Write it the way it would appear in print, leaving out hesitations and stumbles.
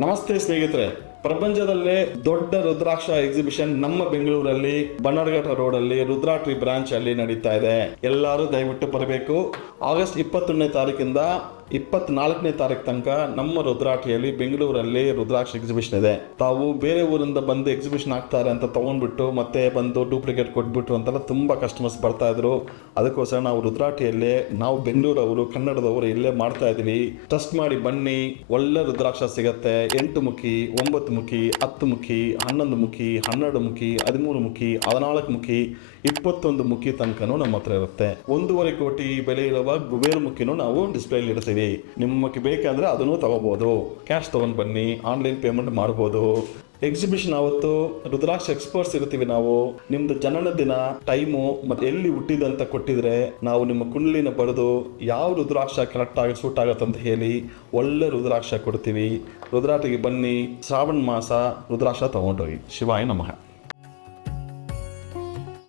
ನಮಸ್ತೆ ಸ್ನೇಹಿತರೆ, ಪ್ರಪಂಚದಲ್ಲೇ ದೊಡ್ಡ ರುದ್ರಾಕ್ಷ ಎಕ್ಸಿಬಿಷನ್ ನಮ್ಮ ಬೆಂಗಳೂರಲ್ಲಿ ಬನ್ನರ್ಘಟ್ಟ ರೋಡ್ ಅಲ್ಲಿ ರುದ್ರಾಟ್ರಿ ಬ್ರಾಂಚ್ ಅಲ್ಲಿ ನಡೀತಾ ಇದೆ. ಎಲ್ಲರೂ ದಯವಿಟ್ಟು ಬರಬೇಕು. ಆಗಸ್ಟ್ 21ನೇ ತಾರೀಕಿಂದ 24ನೇ ತಾರೀಕು ತನಕ ನಮ್ಮ ರುದ್ರಾಟ್ರಿಯಲ್ಲಿ ಬೆಂಗಳೂರಲ್ಲಿ ರುದ್ರಾಕ್ಷ ಎಕ್ಸಿಬಿಷನ್ ಇದೆ. ತಾವು ಬೇರೆ ಊರಿಂದ ಬಂದು ಎಕ್ಸಿಬಿಷನ್ ಆಗ್ತಾರೆ ಅಂತ ತಗೊಂಡ್ಬಿಟ್ಟು ಮತ್ತೆ ಬಂದು ಡೂಪ್ಲಿಕೇಟ್ ಕೊಟ್ಬಿಟ್ಟು ಅಂತೆಲ್ಲ ತುಂಬಾ ಕಸ್ಟಮರ್ಸ್ ಬರ್ತಾ ಇದ್ರು. ಅದಕ್ಕೋಸ್ಕರ ನಾವು ರುದ್ರಾಟ್ರಿಯಲ್ಲೇ, ನಾವು ಬೆಂಗಳೂರವರು, ಕನ್ನಡದವರು ಇಲ್ಲೇ ಮಾಡ್ತಾ ಇದೀವಿ. ಟ್ರಸ್ಟ್ ಮಾಡಿ ಬನ್ನಿ, ಒಳ್ಳೆ ರುದ್ರಾಕ್ಷ ಸಿಗತ್ತೆ. 8 ಮುಖಿ, 9 ಮುಖಿ, 10 ಮುಖಿ, 11 ಮುಖಿ, 12 ಮುಖಿ, 13 ಮುಖಿ, 14 ಮುಖಿ, 21 ಮುಖಿ ತನಕನೂ ನಮ್ಮ ಹತ್ರ ಇರುತ್ತೆ. 1.5 ಕೋಟಿ ಬೆಲೆ ಇರುವ ಕುಬೇರ ಮುಖಿನೂ ನಾವು ಡಿಸ್ಪ್ಲೇಲಿ ಇಡ್ತೀವಿ. ನಿಮಗೆ ಬೇಕಾದ್ರೆ ಅದನ್ನು ತಗೋಬಹುದು. ಕ್ಯಾಶ್ ತಗೊಂಡು ಬನ್ನಿ, ಆನ್ಲೈನ್ ಪೇಮೆಂಟ್ ಮಾಡ್ಬೋದು. ಎಕ್ಸಿಬಿಷನ್ ಅವತ್ತು ರುದ್ರಾಕ್ಷ ಎಕ್ಸ್ಪರ್ಟ್ಸ್ ಇರ್ತೀವಿ ನಾವು. ನಿಮ್ದು ಜನನ ದಿನ, ಟೈಮು ಮತ್ತೆ ಎಲ್ಲಿ ಹುಟ್ಟಿದೆ ಅಂತ ಕೊಟ್ಟಿದ್ರೆ ನಾವು ನಿಮ್ಮ ಕುಂಡಲಿನ ಬರೆದು ಯಾವ ರುದ್ರಾಕ್ಷ ಕರೆಕ್ಟ್ ಆಗಿ ಸೂಟ್ ಆಗುತ್ತೆ ಅಂತ ಹೇಳಿ ಒಳ್ಳೆ ರುದ್ರಾಕ್ಷ ಕೊಡ್ತೀವಿ. ರುದ್ರಾಟಿಗೆ ಬನ್ನಿ, ಶ್ರಾವಣ ಮಾಸ ರುದ್ರಾಕ್ಷ ತಗೊಂಡೋಗಿ. ಶಿವಾಯ ನಮಃ.